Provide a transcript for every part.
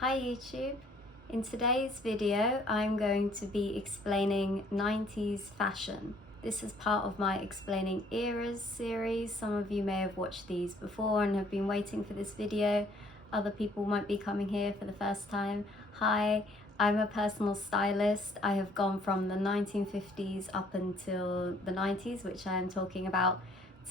Hi YouTube! In today's video I'm going to be explaining 90s fashion. This is part of my Explaining Eras series. Some of you may have watched these before and have been waiting for this video. Other people might be coming here for the first time. Hi, I'm a personal stylist. I have gone from the 1950s up until the 90s, which I am talking about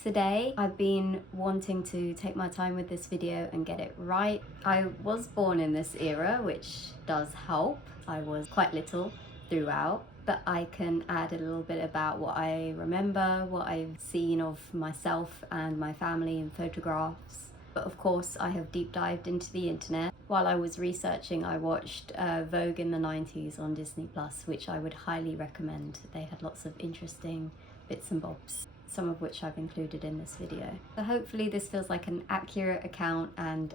today. I've been wanting to take my time with this video and get it right. I was born in this era, which does help. I was quite little throughout, but I can add a little bit about what I remember, what I've seen of myself and my family in photographs. But of course, I have deep dived into the internet. While I was researching, I watched Vogue in the 90s on Disney+, which I would highly recommend. They had lots of interesting bits and bobs, some of which I've included in this video. So hopefully this feels like an accurate account, and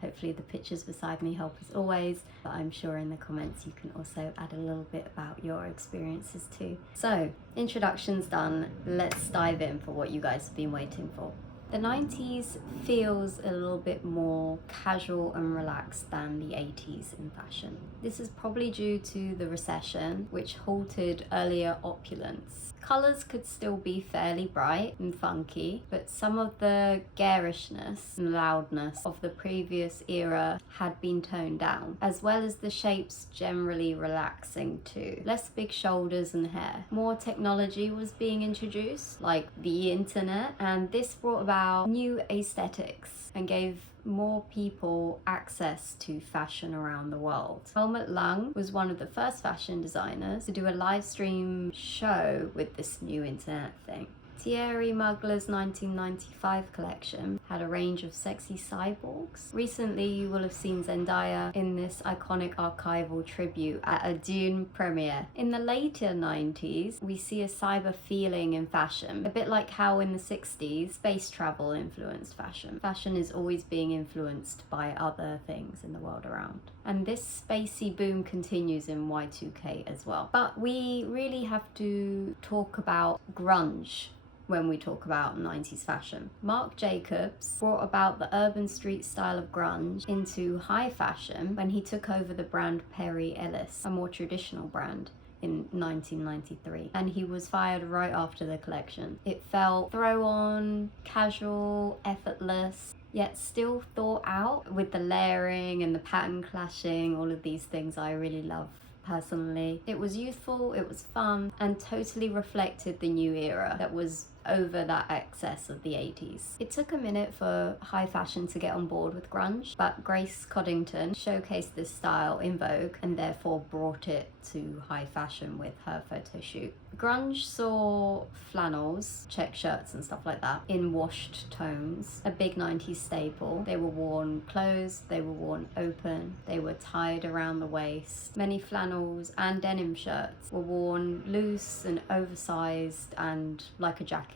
hopefully the pictures beside me help as always, but I'm sure in the comments you can also add a little bit about your experiences too. So, introduction's done, let's dive in for what you guys have been waiting for. The 90s feels a little bit more casual and relaxed than the 80s in fashion. This is probably due to the recession, which halted earlier opulence. Colours could still be fairly bright and funky, but some of the garishness and loudness of the previous era had been toned down, as well as the shapes generally relaxing too. Less big shoulders and hair. More technology was being introduced, like the internet, and this brought about new aesthetics and gave more people access to fashion around the world. Helmut Lang was one of the first fashion designers to do a live stream show with this new internet thing. Thierry Mugler's 1995 collection had a range of sexy cyborgs. Recently, you will have seen Zendaya in this iconic archival tribute at a Dune premiere. In the later 90s, we see a cyber feeling in fashion, a bit like how in the 60s, space travel influenced fashion. Fashion is always being influenced by other things in the world around. And this spacey boom continues in Y2K as well. But we really have to talk about grunge when we talk about 90s fashion. Marc Jacobs brought about the urban street style of grunge into high fashion when he took over the brand Perry Ellis, a more traditional brand, in 1993, and he was fired right after the collection. It felt throw-on, casual, effortless, yet still thought out with the layering and the pattern clashing, all of these things I really love personally. It was youthful, it was fun, and totally reflected the new era that was over that excess of the 80s. It took a minute for high fashion to get on board with grunge, but Grace Coddington showcased this style in Vogue and therefore brought it to high fashion with her photo shoot. Grunge saw flannels, check shirts and stuff like that in washed tones, a big 90s staple. They were worn closed, they were worn open, they were tied around the waist. Many flannels and denim shirts were worn loose and oversized and like a jacket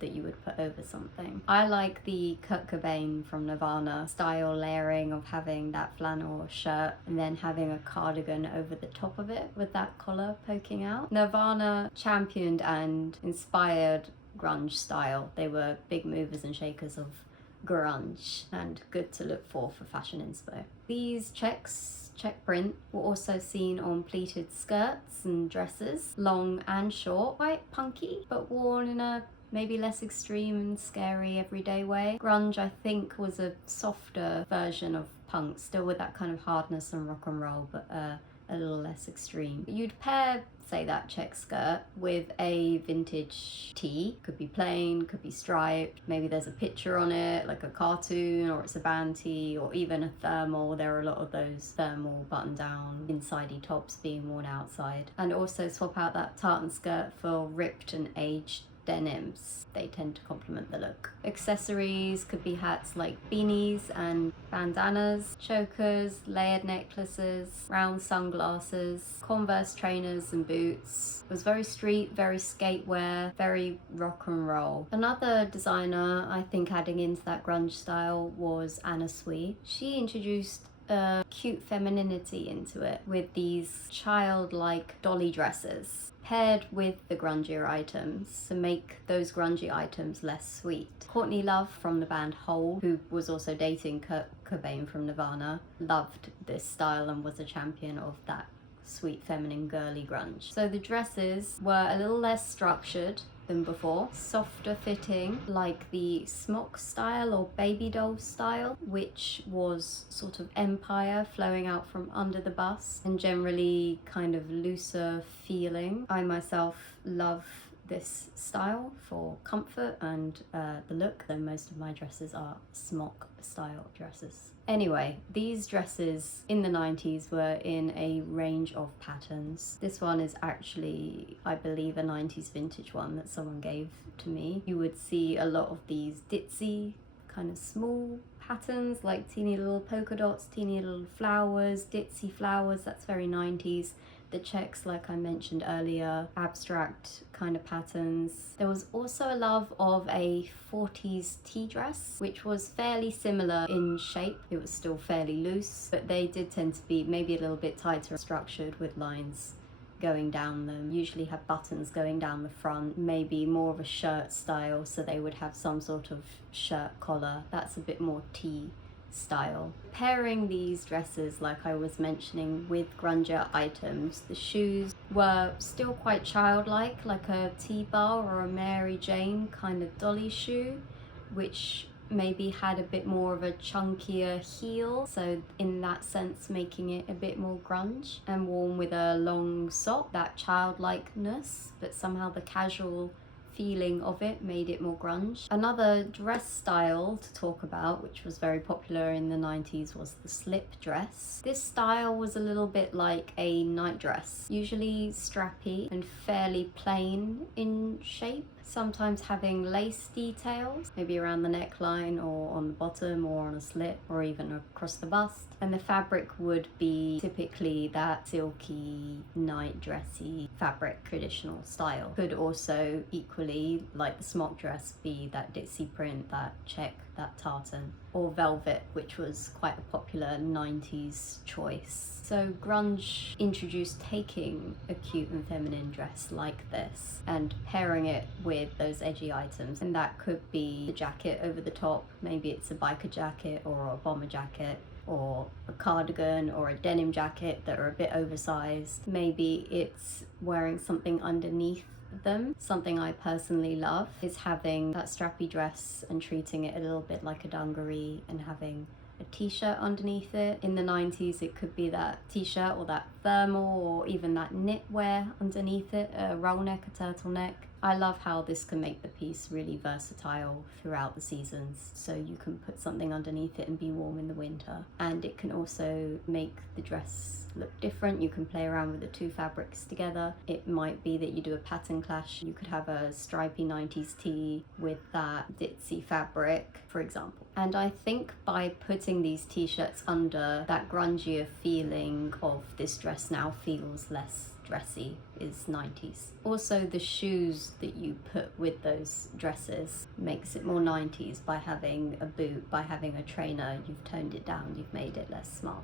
that you would put over something. I like the Kurt Cobain from Nirvana style layering of having that flannel shirt and then having a cardigan over the top of it with that collar poking out. Nirvana championed and inspired grunge style. They were big movers and shakers of grunge and good to look for fashion inspo. These check print were also seen on pleated skirts and dresses, long and short, quite punky, but worn in a maybe less extreme and scary everyday way. Grunge, I think, was a softer version of punk, still with that kind of hardness and rock and roll, but a little less extreme. You'd pair, say, that check skirt with a vintage tee. Could be plain, could be striped, maybe there's a picture on it, like a cartoon, or it's a band tee, or even a thermal. There are a lot of those thermal button-down inside-y tops being worn outside. And also swap out that tartan skirt for ripped and aged denims. They tend to complement the look. Accessories could be hats like beanies and bandanas, chokers, layered necklaces, round sunglasses, Converse trainers and boots. It was very street, very skatewear, very rock and roll. Another designer I think adding into that grunge style was Anna Sui. She introduced a cute femininity into it with these childlike dolly dresses paired with the grungier items to make those grungy items less sweet. Courtney Love from the band Hole, who was also dating Kurt Cobain from Nirvana, loved this style and was a champion of that sweet feminine girly grunge. So the dresses were a little less structured than before, softer fitting, like the smock style or baby doll style, which was sort of empire flowing out from under the bust, and generally kind of looser feeling. I myself love this style for comfort and the look, though most of my dresses are smock style dresses. Anyway, these dresses in the 90s were in a range of patterns. This one is actually, I believe, a 90s vintage one that someone gave to me. You would see a lot of these ditzy kind of small patterns, like teeny little polka dots, teeny little flowers, ditzy flowers. That's very 90s. The checks, like I mentioned earlier, abstract kind of patterns. There was also a love of a 40s tea dress, which was fairly similar in shape. It was still fairly loose, but they did tend to be maybe a little bit tighter structured with lines going down them. Usually have buttons going down the front, maybe more of a shirt style, so they would have some sort of shirt collar. That's a bit more tea style. Pairing these dresses, like I was mentioning, with grungier items, the shoes were still quite childlike, like a T-bar or a Mary Jane kind of dolly shoe, which maybe had a bit more of a chunkier heel, so in that sense making it a bit more grunge, and worn with a long sock. That childlikeness, but somehow the casual feeling of it made it more grunge. Another dress style to talk about, which was very popular in the 90s, was the slip dress. This style was a little bit like a nightdress, usually strappy and fairly plain in shape, sometimes having lace details, maybe around the neckline or on the bottom or on a slip or even across the bust. And the fabric would be typically that silky, night dressy fabric, traditional style. Could also equally, like the smock dress, be that ditzy print, that check, that tartan, or velvet, which was quite a popular 90s choice. So grunge introduced taking a cute and feminine dress like this and pairing it with those edgy items, and that could be the jacket over the top. Maybe it's a biker jacket or a bomber jacket, or a cardigan or a denim jacket that are a bit oversized. Maybe it's wearing something underneath them. Something I personally love is having that strappy dress and treating it a little bit like a dungaree and having a t-shirt underneath it. In the 90s it could be that t-shirt or that thermal or even that knitwear underneath it, a roll neck, a turtleneck. I love how this can make the piece really versatile throughout the seasons. So you can put something underneath it and be warm in the winter. And it can also make the dress look different. You can play around with the two fabrics together. It might be that you do a pattern clash. You could have a stripy 90s tee with that ditzy fabric, for example. And I think by putting these t-shirts under, that grungier feeling of this dress now feels less dressy is 90s. Also, the shoes that you put with those dresses makes it more 90s. By having a boot, by having a trainer, you've toned it down, you've made it less smart.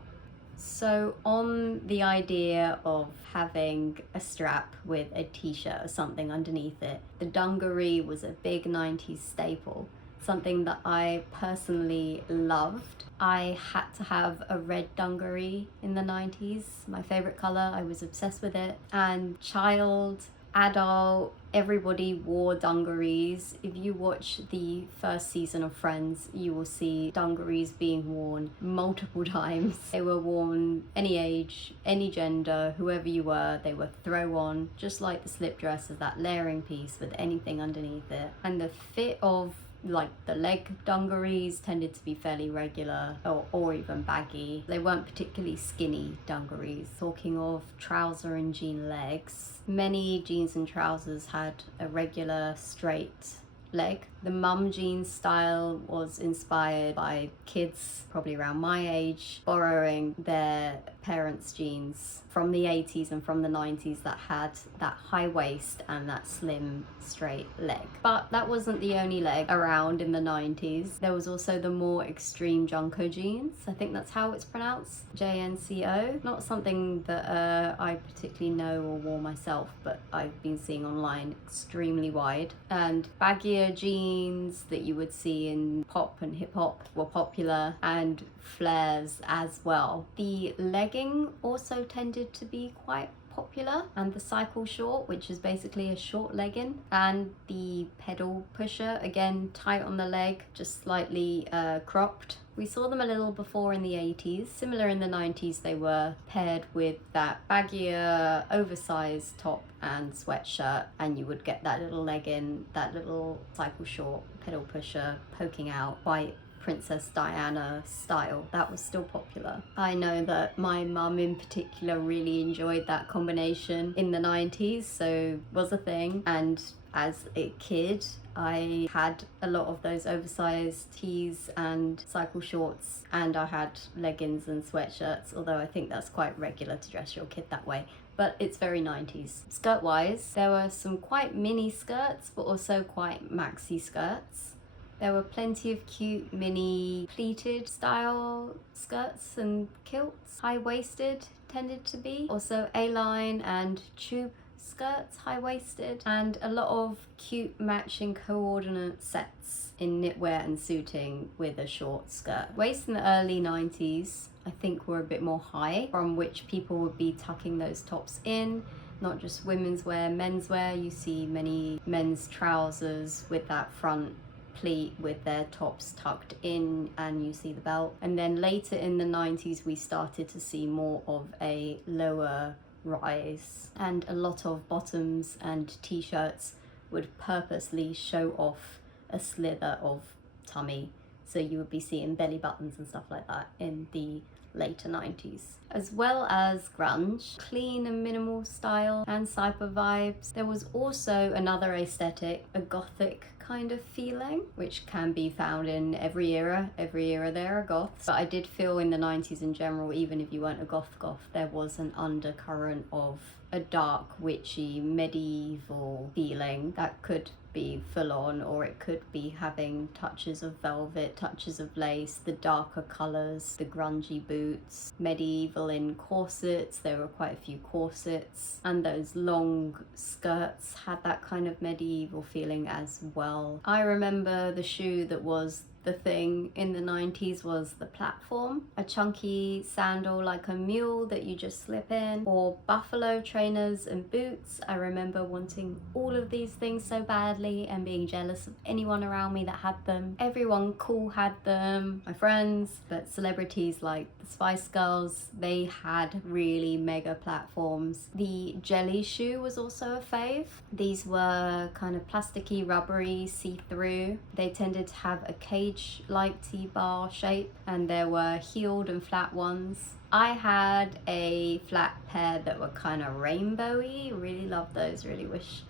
So on the idea of having a strap with a t-shirt or something underneath it, the dungaree was a big 90s staple, something that I personally loved. I had to have a red dungaree in the 90s, my favorite color. I was obsessed with it. And child, adult, everybody wore dungarees. If you watch the first season of Friends, you will see dungarees being worn multiple times. They were worn any age, any gender, whoever you were, they were throw on, just like the slip dress, as that layering piece with anything underneath it. And the fit of like the leg dungarees tended to be fairly regular or even baggy. They weren't particularly skinny dungarees. Talking of trouser and jean legs, many jeans and trousers had a regular straight leg. The mum jeans style was inspired by kids probably around my age borrowing their parents' jeans from the 80s and from the 90s that had that high waist and that slim straight leg. But that wasn't the only leg around in the 90s. There was also the more extreme Junko jeans. I think that's how it's pronounced, JNCO. Not something that I particularly know or wore myself, but I've been seeing online. Extremely wide and baggier jeans jeans that you would see in pop and hip hop were popular, and flares as well. The legging also tended to be quite popular, and the cycle short, which is basically a short legging, and the pedal pusher, again tight on the leg, just slightly cropped. We saw them a little before in the 80s. Similar in the 90s, they were paired with that baggier oversized top and sweatshirt, and you would get that little legging, that little cycle short pedal pusher poking out, quite Princess Diana style. That was still popular. I know that my mum in particular really enjoyed that combination in the 90s, so was a thing. And as a kid, I had a lot of those oversized tees and cycle shorts, and I had leggings and sweatshirts, although I think that's quite regular to dress your kid that way. But it's very 90s. Skirt wise, there were some quite mini skirts, but also quite maxi skirts. There were plenty of cute mini pleated style skirts and kilts. High-waisted tended to be. Also A-line and tube skirts, high-waisted. And a lot of cute matching coordinate sets in knitwear and suiting with a short skirt. Waist in the early 90s, I think, were a bit more high, from which people would be tucking those tops in. Not just women's wear, men's wear. You see many men's trousers with that front pleat with their tops tucked in, and you see the belt. And then later in the 90s we started to see more of a lower rise, and a lot of bottoms and t-shirts would purposely show off a slither of tummy, so you would be seeing belly buttons and stuff like that in the later 90s. As well as grunge, clean and minimal style, and cypher vibes. There was also another aesthetic, a gothic kind of feeling, which can be found in every era. Every era there are goths, but I did feel in the 90s in general, even if you weren't a goth, there was an undercurrent of a dark, witchy, medieval feeling that could be full on, or it could be having touches of velvet, touches of lace, the darker colours, the grungy boots, medieval in corsets. There were quite a few corsets, and those long skirts had that kind of medieval feeling as well. I remember the shoe that was the thing in the 90s was the platform, a chunky sandal like a mule that you just slip in, or buffalo trainers and boots. I remember wanting all of these things so badly and being jealous of anyone around me that had them. Everyone cool had them, my friends, but celebrities like the Spice Girls, they had really mega platforms. The jelly shoe was also a fave. These were kind of plasticky, rubbery, see-through. They tended to have a cage like T-bar shape, and there were heeled and flat ones. I had a flat pair that were kind of rainbowy. Really loved those, really wish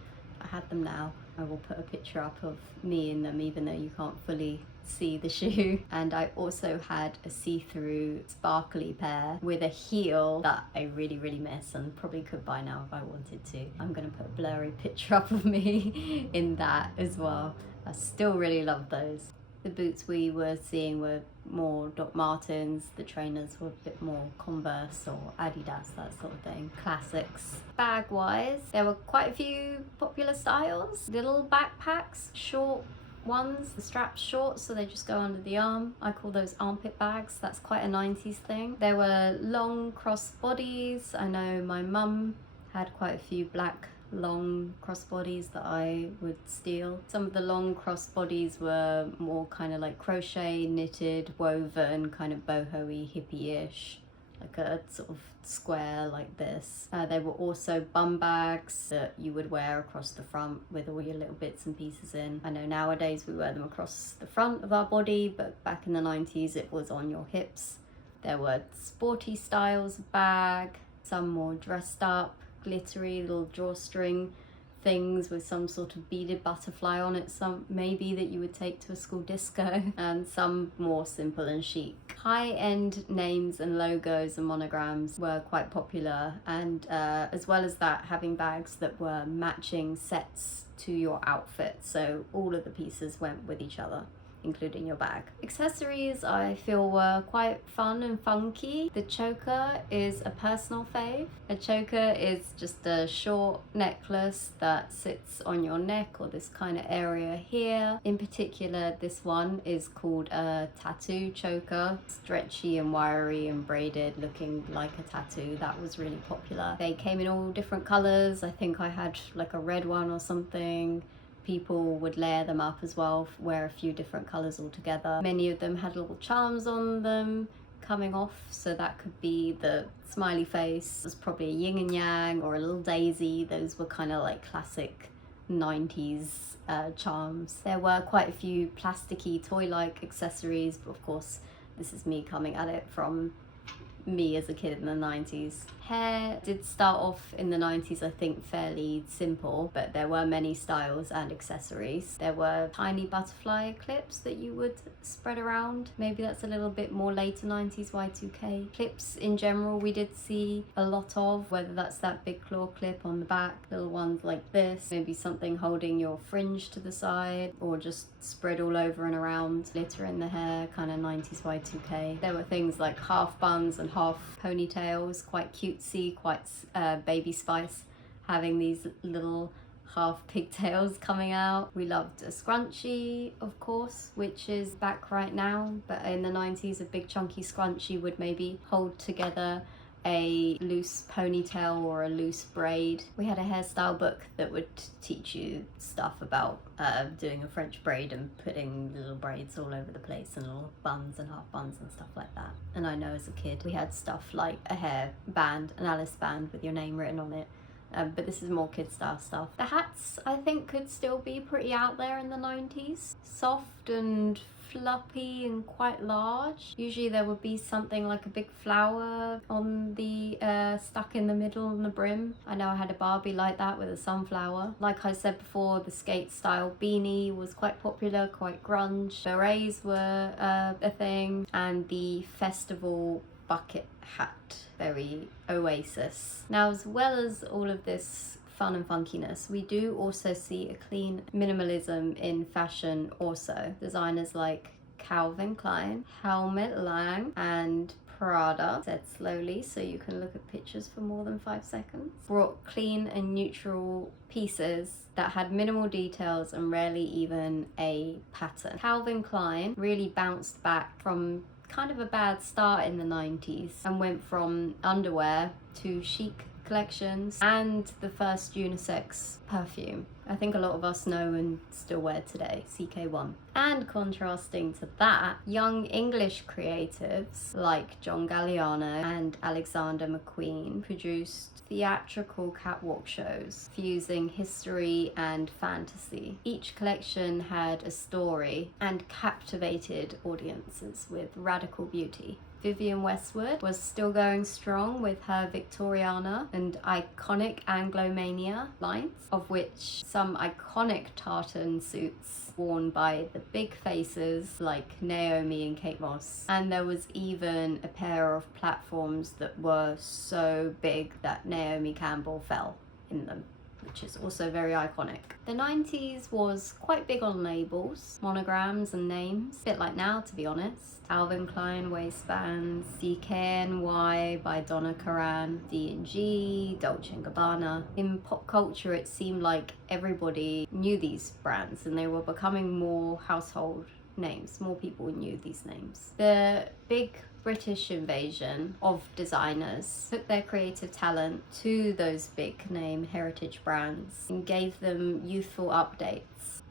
I had them now. I will put a picture up of me in them, even though you can't fully see the shoe. And I also had a see-through sparkly pair with a heel that I really miss, and probably could buy now if I wanted to. I'm gonna put a blurry picture up of me in that as well. I still really love those. The boots we were seeing were more Doc Martens, the trainers were a bit more Converse or Adidas, that sort of thing. Classics. Bag-wise, there were quite a few popular styles. Little backpacks, short ones, the straps short so they just go under the arm. I call those armpit bags. That's quite a 90s thing. There were long cross bodies. I know my mum had quite a few black long crossbodies that I would steal. Some of the long crossbodies were more kind of like crochet, knitted, woven, kind of boho-y, hippie-ish, like a sort of square like this. They were also bum bags that you would wear across the front with all your little bits and pieces in. I know nowadays we wear them across the front of our body, but back in the 90s it was on your hips. There were sporty styles of bag, some more dressed up, glittery little drawstring things with some sort of beaded butterfly on it, some maybe that you would take to a school disco, and some more simple and chic. High-end names and logos and monograms were quite popular, and as well as that, having bags that were matching sets to your outfit, so all of the pieces went with each other. including your bag. Accessories I feel were quite fun and funky. The choker is a personal fave. A choker is just a short necklace that sits on your neck or this kind of area here. In particular, this one is called a tattoo choker. Stretchy and wiry and braided, looking like a tattoo. That was really popular. They came in all different colors. I think I had like a red one or something. People would layer them up as well, wear a few different colors all together. Many of them had little charms on them coming off, so that could be the smiley face. It was probably a yin and yang or a little daisy. Those were kind of like classic 90s charms. There were quite a few plasticky toy-like accessories, but of course this is me coming at it from me as a kid in the 90s. Hair did start off in the 90s, I think, fairly simple, but there were many styles and accessories. There were tiny butterfly clips that you would spread around. Maybe that's a little bit more later 90s Y2K. Clips in general we did see a lot of, whether that's that big claw clip on the back, little ones like this, maybe something holding your fringe to the side, or just spread all over and around, glitter in the hair, kind of 90s Y2K. There were things like half buns and half ponytails, quite cutesy, quite Baby Spice, having these little half pigtails coming out. We loved a scrunchie, of course, which is back right now, but in the 90s a big chunky scrunchie would maybe hold together a loose ponytail or a loose braid. We had a hairstyle book that would teach you stuff about doing a French braid and putting little braids all over the place and little buns and half buns and stuff like that. And I know as a kid we had stuff like a hair band, an Alice band with your name written on it. But this is more kid style stuff. The hats I think could still be pretty out there in the 90s. Soft and fluffy and quite large. Usually there would be something like a big flower on the stuck in the middle on the brim. I know I had a Barbie like that with a sunflower. Like I said before, the skate style beanie was quite popular, quite grunge. Berets were a thing, and the festival bucket hat, very Oasis. Now, as well as all of this fun and funkiness, we do also see a clean minimalism in fashion also. Designers like Calvin Klein, Helmut Lang, and Prada, said slowly so you can look at pictures for more than 5 seconds, brought clean and neutral pieces that had minimal details and rarely even a pattern. Calvin Klein really bounced back from kind of a bad start in the 90s and went from underwear to chic collections and the first unisex perfume. I think a lot of us know and still wear today, CK1. And contrasting to that, young English creatives like John Galliano and Alexander McQueen produced theatrical catwalk shows fusing history and fantasy. Each collection had a story and captivated audiences with radical beauty. Vivienne Westwood was still going strong with her Victoriana and iconic Anglomania lines, of which some iconic tartan suits worn by the big faces like Naomi and Kate Moss. And there was even a pair of platforms that were so big that Naomi Campbell fell in them, which is also very iconic. The 90s was quite big on labels, monograms and names, a bit like now to be honest. Calvin Klein waistbands, DKNY by Donna Karan, D&G, Dolce & Gabbana. In pop culture it seemed like everybody knew these brands and they were becoming more household names. More people knew these names. The big British invasion of designers took their creative talent to those big name heritage brands and gave them youthful updates.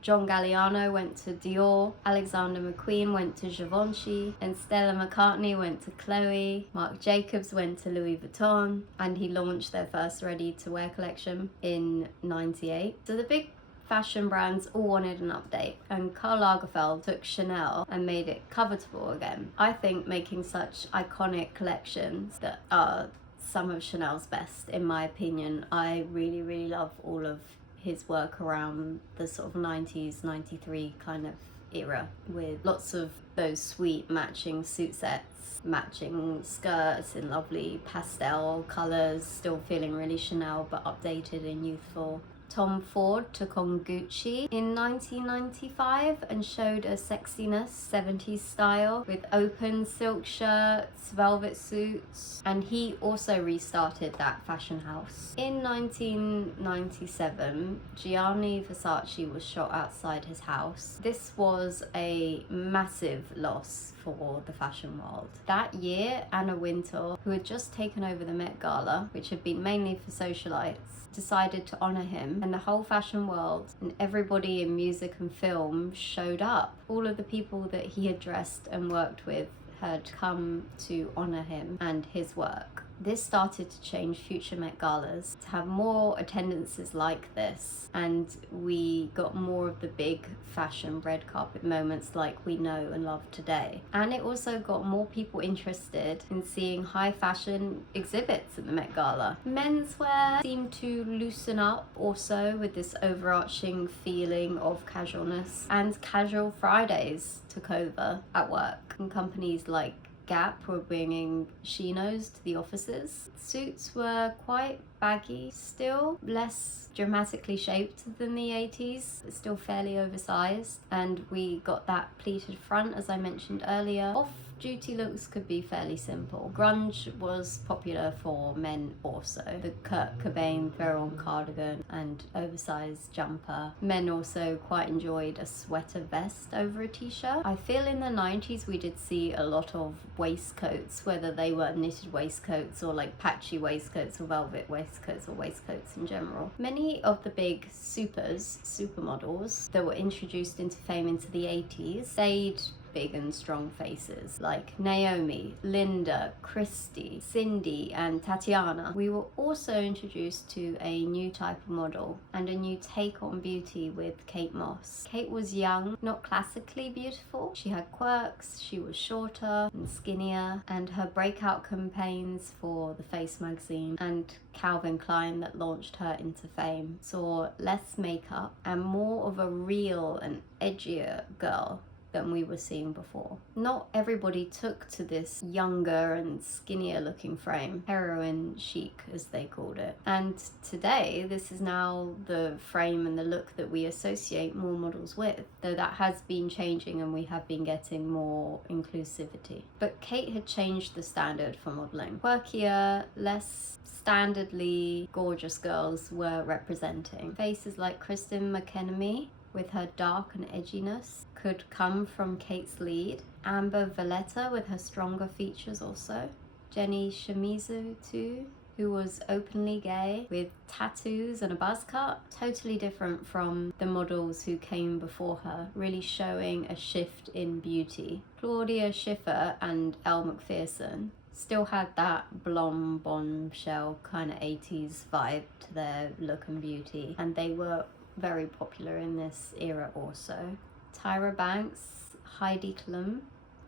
John Galliano went to Dior, Alexander McQueen went to Givenchy, and Stella McCartney went to Chloe, Marc Jacobs went to Louis Vuitton, and he launched their first ready-to-wear collection in '98. So the big fashion brands all wanted an update, and Karl Lagerfeld took Chanel and made it covetable again. I think making such iconic collections that are some of Chanel's best, in my opinion. I really love all of his work around the sort of 90s, 93 kind of era, with lots of those sweet matching suit sets, matching skirts in lovely pastel colours, still feeling really Chanel but updated and youthful. Tom Ford took on Gucci in 1995 and showed a sexiness 70s style with open silk shirts, velvet suits, and he also restarted that fashion house. In 1997, Gianni Versace was shot outside his house. This was a massive loss for the fashion world. That year, Anna Wintour, who had just taken over the Met Gala, which had been mainly for socialites, decided to honour him, and the whole fashion world and everybody in music and film showed up. All of the people that he had dressed and worked with had come to honour him and his work. This started to change future Met Galas to have more attendances like this, and we got more of the big fashion red carpet moments like we know and love today. And it also got more people interested in seeing high fashion exhibits at the Met Gala. Menswear seemed to loosen up also with this overarching feeling of casualness, and casual Fridays took over at work, and companies like Gap were bringing chinos to the offices. Suits were quite baggy still, less dramatically shaped than the 80s, still fairly oversized, and we got that pleated front, as I mentioned earlier. Off-duty looks could be fairly simple. Grunge was popular for men also. The Kurt Cobain throw-on cardigan and oversized jumper. Men also quite enjoyed a sweater vest over a t-shirt. I feel in the 90s we did see a lot of waistcoats, whether they were knitted waistcoats or like patchy waistcoats or velvet waistcoats or waistcoats in general. Many of the big supermodels that were introduced into fame into the 80s stayed big and strong faces like Naomi, Linda, Christy, Cindy, and Tatiana. We were also introduced to a new type of model and a new take on beauty with Kate Moss. Kate was young, not classically beautiful. She had quirks, she was shorter and skinnier, and her breakout campaigns for the Face magazine and Calvin Klein that launched her into fame saw less makeup and more of a real and edgier girl than we were seeing before. Not everybody took to this younger and skinnier looking frame, heroin chic as they called it. And today, this is now the frame and the look that we associate more models with, though that has been changing and we have been getting more inclusivity. But Kate had changed the standard for modeling. Quirkier, less standardly gorgeous girls were representing. Faces like Kristen McEnemy, with her dark and edginess, could come from Kate's lead. Amber Valletta with her stronger features also. Jenny Shimizu too, who was openly gay with tattoos and a buzz cut. Totally different from the models who came before her, really showing a shift in beauty. Claudia Schiffer and Elle Macpherson still had that blonde bombshell kind of 80s vibe to their look and beauty, and they were very popular in this era also. Tyra Banks, Heidi Klum,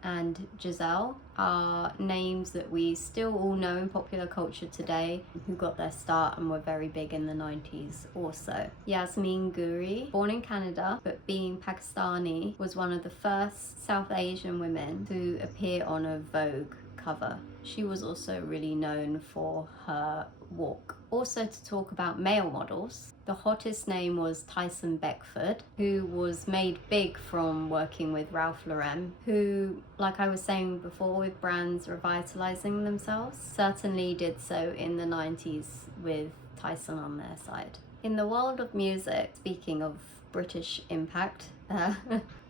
and Giselle are names that we still all know in popular culture today, who got their start and were very big in the 90s also. Yasmin Guri, born in Canada but being Pakistani, was one of the first South Asian women to appear on a Vogue cover. She was also really known for her walk. Also, to talk about male models, the hottest name was Tyson Beckford, who was made big from working with Ralph Lauren, who, like I was saying before, with brands revitalizing themselves, certainly did so in the 90s with Tyson on their side. In the world of music, speaking of British impact,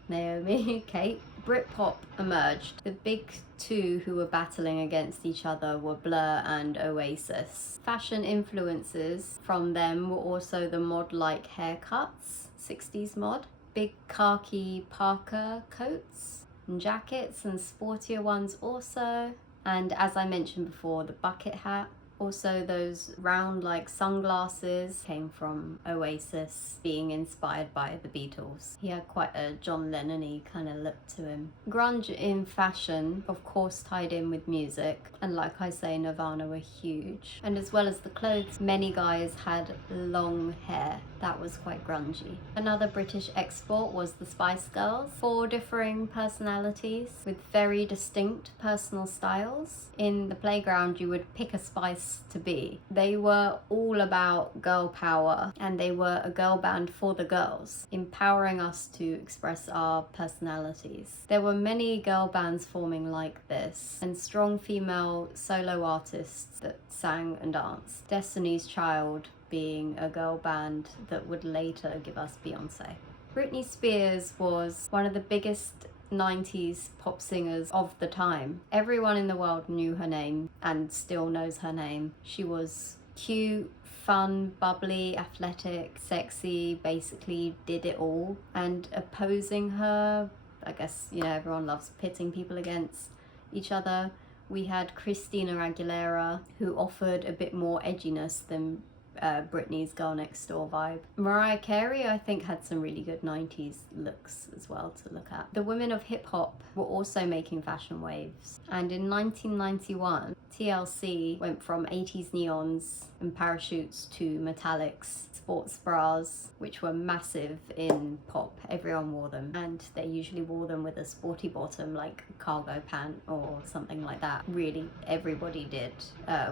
Naomi, Kate, Britpop emerged. The big two who were battling against each other were Blur and Oasis. Fashion influences from them were also the mod-like haircuts, 60s mod, big khaki parka coats and jackets, and sportier ones also. And as I mentioned before, the bucket hat. Also, those round-like sunglasses came from Oasis, being inspired by the Beatles. He had quite a John Lennon-y kind of look to him. Grunge in fashion, of course, tied in with music, and like I say, Nirvana were huge. And as well as the clothes, many guys had long hair. That was quite grungy. Another British export was the Spice Girls, 4 differing personalities with very distinct personal styles. In the playground, you would pick a Spice this to be. They were all about girl power, and they were a girl band for the girls, empowering us to express our personalities. There were many girl bands forming like this, and strong female solo artists that sang and danced. Destiny's Child being a girl band that would later give us Beyonce. Britney Spears was one of the biggest 90s pop singers of the time. Everyone in the world knew her name and still knows her name. She was cute, fun, bubbly, athletic, sexy, basically did it all. And opposing her, I guess, everyone loves pitting people against each other. We had Christina Aguilera, who offered a bit more edginess than Britney's Girl Next Door vibe. Mariah Carey, I think, had some really good 90s looks as well to look at. The women of hip hop were also making fashion waves, and in 1991 TLC went from 80s neons and parachutes to metallics, sports bras, which were massive in pop. Everyone wore them, and they usually wore them with a sporty bottom like a cargo pant or something like that. Really, everybody did,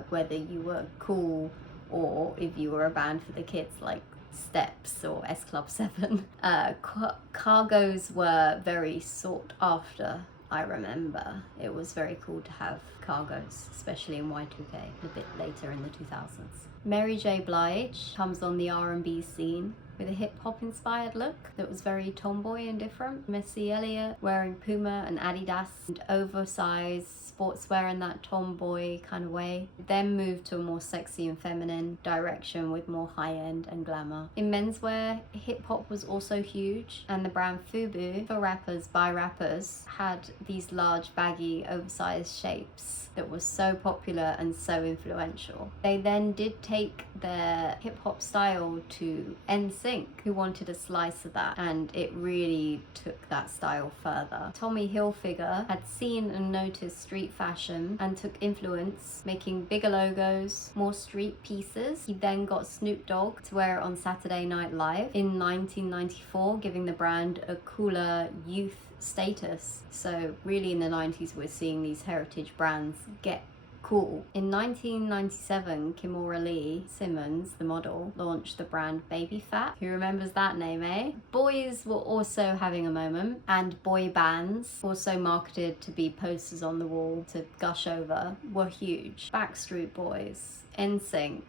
whether you were cool or if you were a band for the kids like Steps or S Club 7. Cargos were very sought after, I remember. It was very cool to have cargos, especially in Y2K, a bit later in the 2000s. Mary J. Blige comes on the R&B scene with a hip-hop inspired look that was very tomboy and different. Missy Elliott wearing Puma and Adidas and oversized sportswear in that tomboy kind of way, then moved to a more sexy and feminine direction with more high-end and glamour. In menswear, hip-hop was also huge, and the brand Fubu, for rappers by rappers, had these large baggy oversized shapes that was so popular and so influential. They then did take their hip-hop style to NSYNC, who wanted a slice of that, and it really took that style further. Tommy Hilfiger had seen and noticed street fashion and took influence, making bigger logos, more street pieces. He then got Snoop Dogg to wear it on Saturday Night Live in 1994, giving the brand a cooler youth status. So really in the 90s we're seeing these heritage brands get cool. In 1997, Kimora Lee Simmons, the model, launched the brand Baby Fat. Who remembers that name, eh? Boys were also having a moment, and boy bands, also marketed to be posters on the wall to gush over, were huge. Backstreet Boys, NSYNC,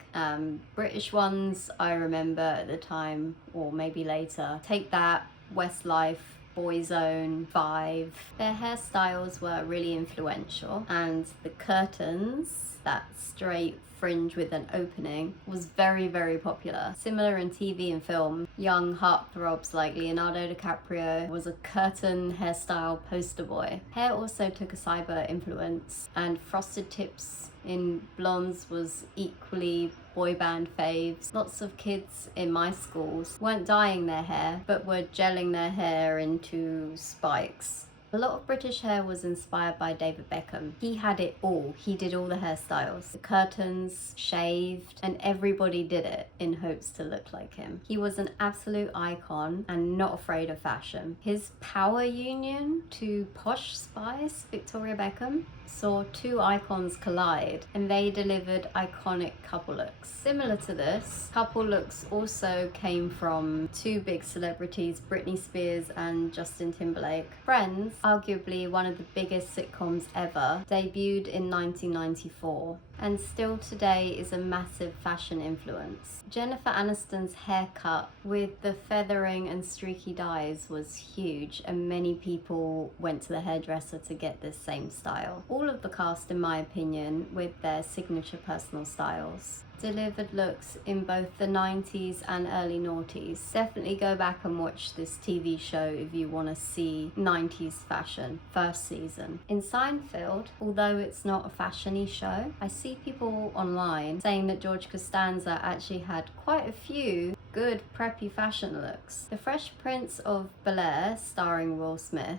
British ones I remember at the time, or maybe later. Take That, Westlife, Boyzone, Vive. Their hairstyles were really influential, and the curtains, that straight fringe with an opening, was very, very popular. Similar in TV and film. Young heartthrobs like Leonardo DiCaprio was a curtain hairstyle poster boy. Hair also took a cyber influence, and frosted tips in blondes was equally boy band faves. Lots of kids in my schools weren't dyeing their hair, but were gelling their hair into spikes. A lot of British hair was inspired by David Beckham. He had it all. He did all the hairstyles. The curtains, shaved, and everybody did it in hopes to look like him. He was an absolute icon and not afraid of fashion. His power union to Posh Spice, Victoria Beckham, saw two icons collide, and they delivered iconic couple looks. Similar to this, couple looks also came from two big celebrities, Britney Spears and Justin Timberlake. Friends, arguably one of the biggest sitcoms ever, debuted in 1994 and still today is a massive fashion influence. Jennifer Aniston's haircut with the feathering and streaky dyes was huge, and many people went to the hairdresser to get this same style. All of the cast, in my opinion, with their signature personal styles, delivered looks in both the 90s and early noughties. Definitely go back and watch this TV show if you want to see 90s fashion, first season. In Seinfeld, although it's not a fashion-y show, I see people online saying that George Costanza actually had quite a few good preppy fashion looks. The Fresh Prince of Bel-Air, starring Will Smith,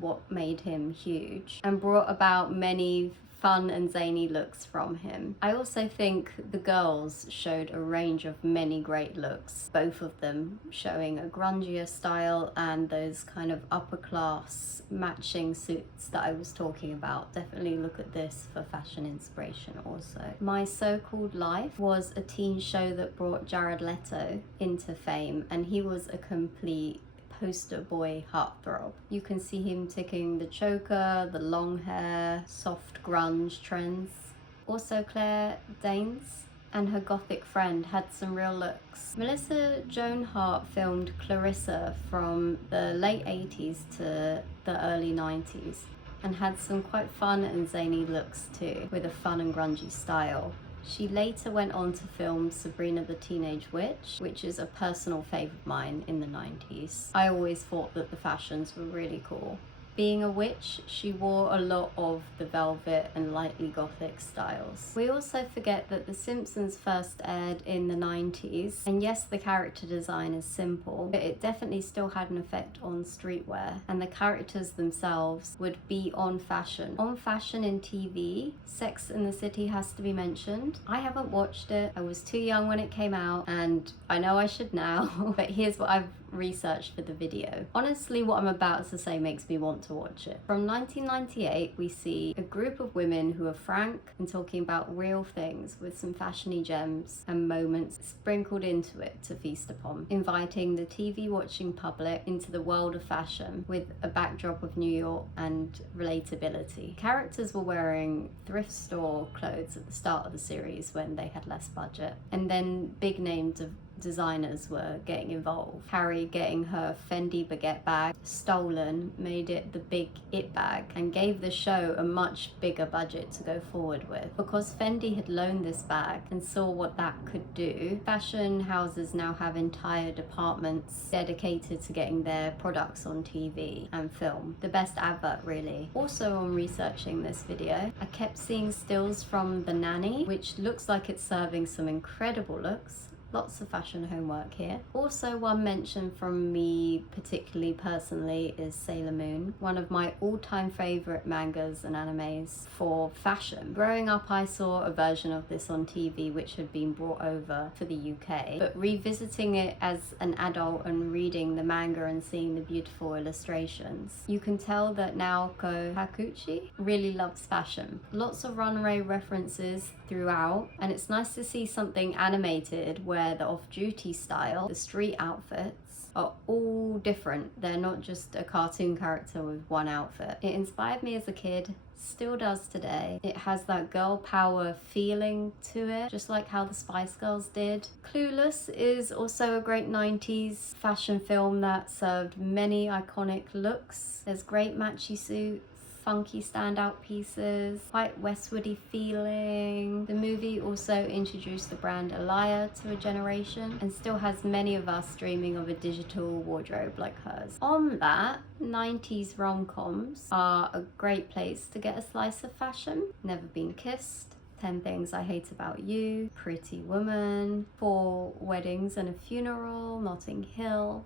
what made him huge and brought about many fun and zany looks from him. I also think the girls showed a range of many great looks, both of them showing a grungier style and those kind of upper class matching suits that I was talking about. Definitely look at this for fashion inspiration also. My So-Called Life was a teen show that brought Jared Leto into fame, and he was a complete poster boy heartthrob. You can see him ticking the choker, the long hair, soft grunge trends. Also Claire Danes and her gothic friend had some real looks. Melissa Joan Hart filmed Clarissa from the late 80s to the early 90s and had some quite fun and zany looks too, with a fun and grungy style. She later went on to film Sabrina the Teenage Witch, which is a personal favourite of mine in the 90s. I always thought that the fashions were really cool. Being a witch, she wore a lot of the velvet and lightly gothic styles. We also forget that The Simpsons first aired in the 90s, and yes, the character design is simple, but it definitely still had an effect on streetwear, and the characters themselves would be on fashion. On fashion in TV, Sex and the City has to be mentioned. I haven't watched it, I was too young when it came out, and I know I should now, but here's what I've researched for the video. Honestly, what I'm about to say makes me want to watch it. From 1998, we see a group of women who are frank and talking about real things with some fashiony gems and moments sprinkled into it to feast upon, inviting the TV watching public into the world of fashion with a backdrop of New York and relatability. Characters were wearing thrift store clothes at the start of the series when they had less budget, and then big names of designers were getting involved. Carrie getting her Fendi baguette bag stolen made it the big it bag and gave the show a much bigger budget to go forward with. Because Fendi had loaned this bag and saw what that could do, fashion houses now have entire departments dedicated to getting their products on TV and film. The best advert, really. Also, on researching this video, I kept seeing stills from The Nanny, which looks like it's serving some incredible looks. Lots of fashion homework here. Also, one mention from me particularly personally is Sailor Moon, one of my all-time favorite mangas and animes for fashion. Growing up, I saw a version of this on TV which had been brought over for the UK, but revisiting it as an adult and reading the manga and seeing the beautiful illustrations, you can tell that Naoko Hakuchi really loves fashion. Lots of runway references throughout, and it's nice to see something animated where the off-duty style, the street outfits, are all different. They're not just a cartoon character with one outfit. It inspired me as a kid, still does today. It has that girl power feeling to it, just like how the Spice Girls did. Clueless is also a great 90s fashion film that served many iconic looks. There's great matchy suits, funky standout pieces, quite Westwoody feeling. The movie also introduced the brand Alaya to a generation and still has many of us dreaming of a digital wardrobe like hers. On that, 90s romcoms are a great place to get a slice of fashion. Never Been Kissed, 10 Things I Hate About You, Pretty Woman, 4 Weddings and a Funeral, Notting Hill,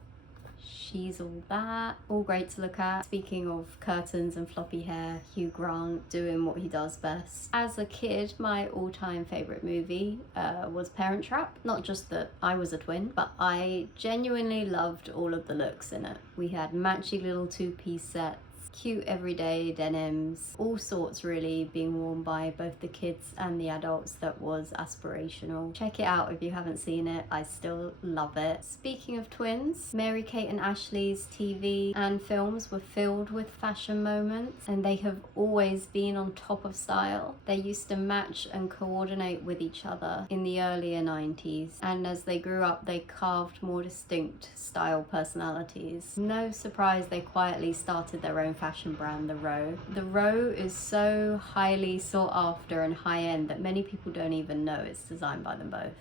She's All That, all great to look at. Speaking of curtains and floppy hair, Hugh Grant doing what he does best. As a kid, my all-time favourite movie was Parent Trap. Not just that I was a twin, but I genuinely loved all of the looks in it. We had matchy little two-piece sets, cute everyday denims, all sorts really being worn by both the kids and the adults. That was aspirational. Check it out if you haven't seen it, I still love it. Speaking of twins, Mary-Kate and Ashley's TV and films were filled with fashion moments, and they have always been on top of style. They used to match and coordinate with each other in the earlier 90s, and as they grew up they carved more distinct style personalities. No surprise they quietly started their own fashion brand, The Row. The Row is so highly sought after and high-end that many people don't even know it's designed by them both,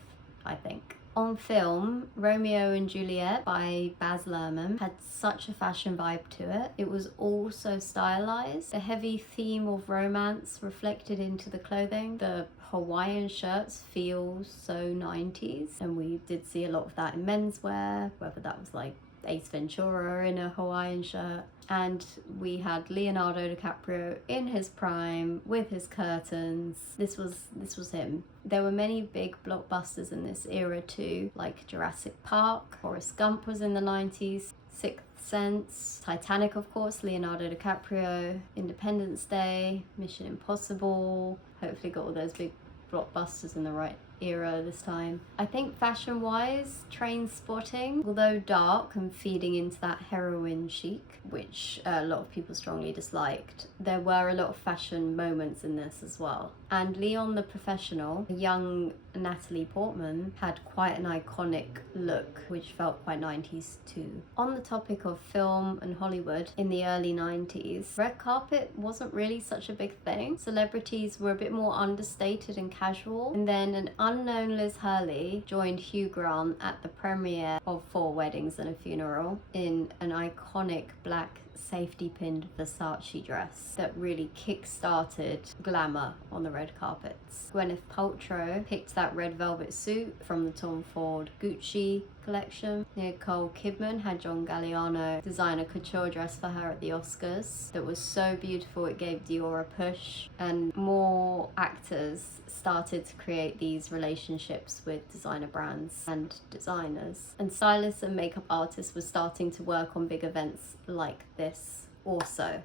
I think. On film, Romeo and Juliet by Baz Luhrmann had such a fashion vibe to it. It was all so stylized. The heavy theme of romance reflected into the clothing. The Hawaiian shirts feel so 90s, and we did see a lot of that in menswear, whether that was like Ace Ventura in a Hawaiian shirt. And we had Leonardo DiCaprio in his prime with his curtains. This was him. There were many big blockbusters in this era too, like Jurassic Park. Forrest Gump was in the 90s. Sixth Sense, Titanic, of course, Leonardo DiCaprio, Independence Day, Mission Impossible. Hopefully got all those big blockbusters in the right era this time. I think fashion-wise, Trainspotting, although dark and feeding into that heroin chic, which a lot of people strongly disliked, there were a lot of fashion moments in this as well. And Leon the Professional, a young Natalie Portman, had quite an iconic look, which felt quite 90s too. On the topic of film and Hollywood, in the early 90s, red carpet wasn't really such a big thing. Celebrities were a bit more understated and casual. And then an unknown Liz Hurley joined Hugh Grant at the premiere of 4 Weddings and a Funeral in an iconic black safety pinned Versace dress that really kick-started glamour on the red carpets. Gwyneth Paltrow picked that red velvet suit from the Tom Ford Gucci collection. Nicole Kidman had John Galliano design a couture dress for her at the Oscars that was so beautiful it gave Dior a push, and more actors started to create these relationships with designer brands and designers, and stylists and makeup artists were starting to work on big events like this also.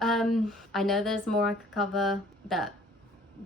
I know there's more I could cover, but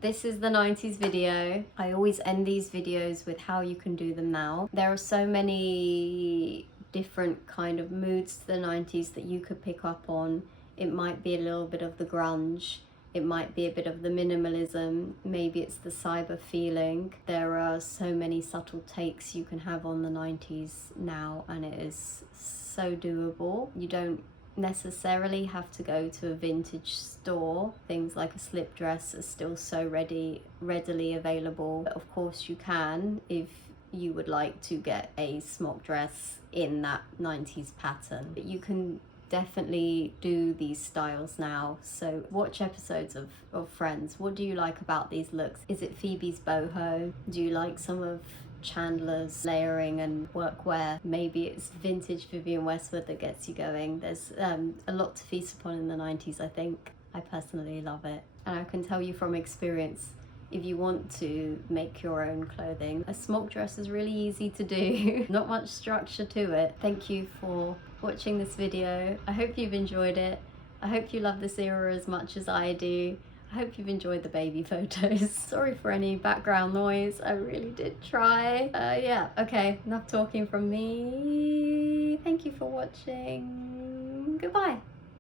this is the 90s video. I always end these videos with how you can do them now. There are so many different kind of moods to the 90s that you could pick up on. It might be a little bit of the grunge, it might be a bit of the minimalism, maybe it's the cyber feeling. There are so many subtle takes you can have on the 90s now, and it is so doable. You don't necessarily have to go to a vintage store. Things like a slip dress are still so readily available. But of course you can if you would like to get a smock dress in that 90s pattern. But you can definitely do these styles now. So watch episodes of Friends. What do you like about these looks? Is it Phoebe's boho? Do you like some of Chandler's layering and workwear? Maybe it's vintage Vivienne Westwood that gets you going. There's a lot to feast upon in the 90s, I think. I personally love it. And I can tell you from experience, if you want to make your own clothing, a smock dress is really easy to do. Not much structure to it. Thank you for watching this video. I hope you've enjoyed it. I hope you love this era as much as I do. I hope you've enjoyed the baby photos. Sorry for any background noise. I really did try. Yeah, okay, enough talking from me. Thank you for watching. Goodbye.